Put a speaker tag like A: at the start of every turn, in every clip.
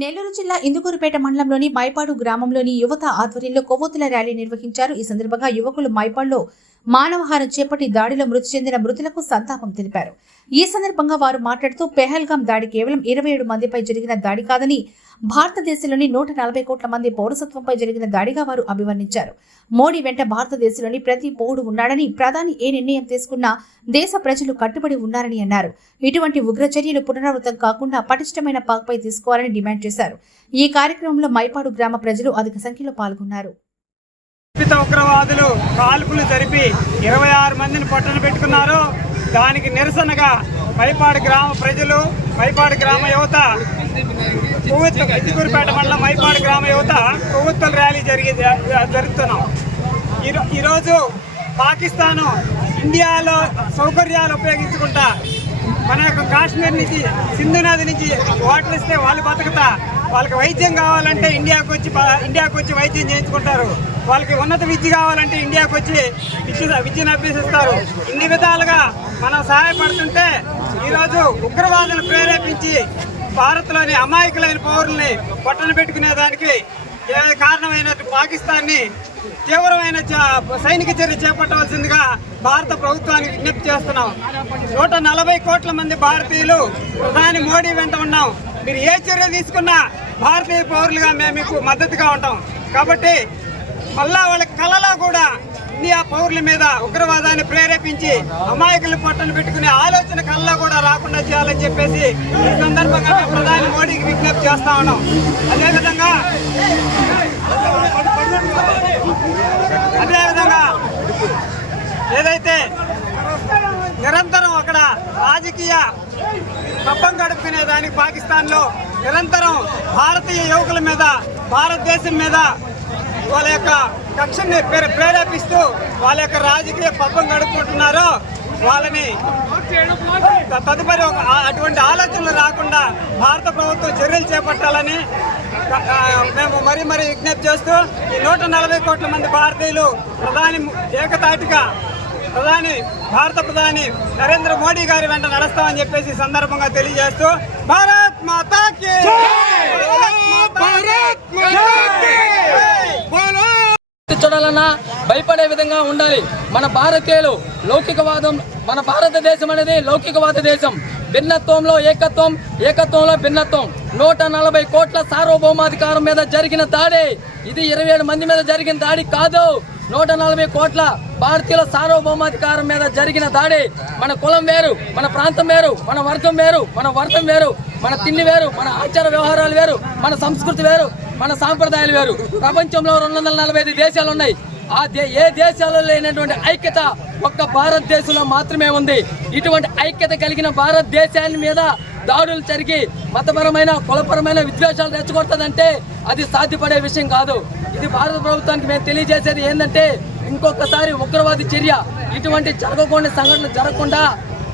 A: నెల్లూరు జిల్లా ఇందుకూరుపేట మండలంలోని మైపాడు గ్రామంలోని యువత ఆధ్వర్యంలో కొవ్వొత్తుల ర్యాలీ నిర్వహించారు. ఈ సందర్భంగా యువకులు మైపాడులో మానవహారం చేపట్టి దాడిలో మృతి చెందిన మృతులకు సంతాపం తెలిపారు. ఈ సందర్భంగా వారు మాట్లాడుతూ పెహల్గాం దాడి కేవలం ఇరవై ఏడు మందిపై జరిగిన దాడి కాదని భారతదేశంలోని నూట నలభై కోట్ల మంది పౌరసత్వంపై జరిగిన దాడిగా వారు అభివర్ణించారు. మోడీ వెంట భారతదేశంలోని ప్రతి పౌరుడు ఉన్నాడని ప్రధాని ఏ నిర్ణయం తీసుకున్నా దేశ ప్రజలు కట్టుబడి ఉన్నారని అన్నారు. ఇటువంటి ఉగ్ర చర్యలు పునరావృతం కాకుండా పటిష్టమైన పాక్పై తీసుకోవాలని డిమాండ్ చేశారు. ఈ కార్యక్రమంలో మైపాడు గ్రామ ప్రజలు అధిక సంఖ్యలో పాల్గొన్నారు.
B: కల్పిత ఉగ్రవాదులు కాల్పులు జరిపి ఇరవై ఆరు మందిని పట్టణ పెట్టుకున్నారు. దానికి నిరసనగా మైపాడు గ్రామ ప్రజలు మైపాడు గ్రామ యువత కొవ్వొత్తు ఎత్తికూరుపేట మండలం మైపాడు గ్రామ యువత కొవ్వొత్తుల ర్యాలీ జరిగి జరుపుతున్నాం. ఈరో- ఈరోజు పాకిస్తాను ఇండియాలో సౌకర్యాలు ఉపయోగించుకుంటా మన యొక్క కాశ్మీర్ నుంచి సింధు నది నుంచి వాటర్ ఇస్తే వాళ్ళు బతుకుతా వాళ్ళకి వైద్యం కావాలంటే ఇండియాకు వచ్చి ఇండియాకు వచ్చి వైద్యం చేయించుకుంటారు. వాళ్ళకి ఉన్నత విద్య కావాలంటే ఇండియాకు వచ్చి విద్య విద్యను అభ్యసిస్తారు. ఇన్ని విధాలుగా మనం సహాయపడుతుంటే ఈరోజు ఉగ్రవాదులు ప్రేరేపించి భారత్లోని అమాయకులైన పౌరుల్ని పట్టణ పెట్టుకునే దానికి ఏ కారణమైన పాకిస్తాన్ని తీవ్రమైన సైనిక చర్య చేపట్టవలసిందిగా భారత ప్రభుత్వానికి విజ్ఞప్తి చేస్తున్నాం. నూట నలభై కోట్ల మంది భారతీయులు ప్రధాని మోడీ వెంట ఉన్నాం. మీరు ఏ చర్య తీసుకున్నా భారతీయ పౌరులుగా మేము మీకు మద్దతుగా ఉంటాం. కాబట్టి మళ్ళా వాళ్ళ కళలో కూడా ఇండియా పౌరుల మీద ఉగ్రవాదాన్ని ప్రేరేపించి అమాయకులు పట్టలు పెట్టుకునే ఆలోచన కళ్ళలో కూడా రాకుండా చేయాలని చెప్పేసి ఈ సందర్భంగా ప్రధాని మోడీకి విజ్ఞప్తి చేస్తా ఉన్నాం. అదేవిధంగా అదేవిధంగా ఏదైతే నిరంతరం అక్కడ రాజకీయ కప్పం గడుపుకునే దానికి పాకిస్తాన్లో నిరంతరం భారతీయ యువకుల మీద భారతదేశం మీద వాళ్ళ యొక్క కక్షని ప్రేరేపిస్తూ వాళ్ళ యొక్క రాజకీయ పబ్బం గడుపుకుంటున్నారో వాళ్ళని తదుపరి అటువంటి ఆలోచనలు రాకుండా భారత ప్రభుత్వం చర్యలు చేపట్టాలని మేము మరీ మరీ విజ్ఞప్తి చేస్తూ ఈ నూట నలభై కోట్ల మంది భారతీయులు ప్రధాని ఏకతాటిగా ప్రధాని భారత ప్రధాని నరేంద్ర మోడీ గారి వెంట నడుస్తామని చెప్పేసి సందర్భంగా తెలియజేస్తూ భారత్ మాతాకి భారత్ మాతాకి
C: చూడాలన్నా భయపడే విధంగా ఉండాలి. మన భారతీయులు లౌకికవాదం మన భారతదేశం అనేది లౌకికవాద దేశం. భిన్నత్వంలో ఏకత్వం ఏకత్వంలో భిన్నత్వం. నూట నలభై కోట్ల సార్వభౌమాధికారం మీద జరిగిన దాడి. ఇది ఇరవై ఏడు మంది మీద జరిగిన దాడి కాదు. నూట నలభై కోట్ల భారతీయుల సార్వభౌమాధికారం మీద జరిగిన దాడి. మన కులం వేరు మన ప్రాంతం వేరు మన వర్గం వేరు మన వర్గం వేరు మన తిండి వేరు మన ఆచార వ్యవహారాలు వేరు మన సంస్కృతి వేరు. మన సాంప్రదాయాలు వేరు. ప్రపంచంలో రెండు వందల నలభై ఐదు దేశాలు ఉన్నాయి. ఆ దే ఏ దేశాల్లో లేనటువంటి ఐక్యత ఒక్క భారతదేశంలో మాత్రమే ఉంది. ఇటువంటి ఐక్యత కలిగిన భారతదేశాన్ని మీద దాడులు జరిగి మతపరమైన కులపరమైన విద్వేషాలు రెచ్చగొడుతుందంటే అది సాధ్యపడే విషయం కాదు. ఇది భారత ప్రభుత్వానికి మేము తెలియజేసేది ఏంటంటే ఇంకొకసారి ఉగ్రవాది చర్య. ఇటువంటి జరగకుండా సంఘటనలు జరగకుండా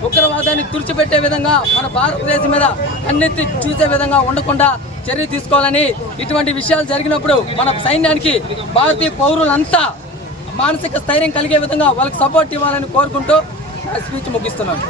C: ఉగ్రవాదాన్ని తుడిచిపెట్టే విధంగా మన భారతదేశం మీద కన్నెత్తి చూసే విధంగా ఉండకుండా చర్య తీసుకోవాలని ఇటువంటి విషయాలు జరిగినప్పుడు మన సైన్యానికి భారతీయ పౌరులంతా మానసిక స్థైర్యం కలిగే విధంగా వాళ్ళకి సపోర్ట్ ఇవ్వాలని కోరుకుంటూ స్పీచ్ ముగిస్తున్నాను.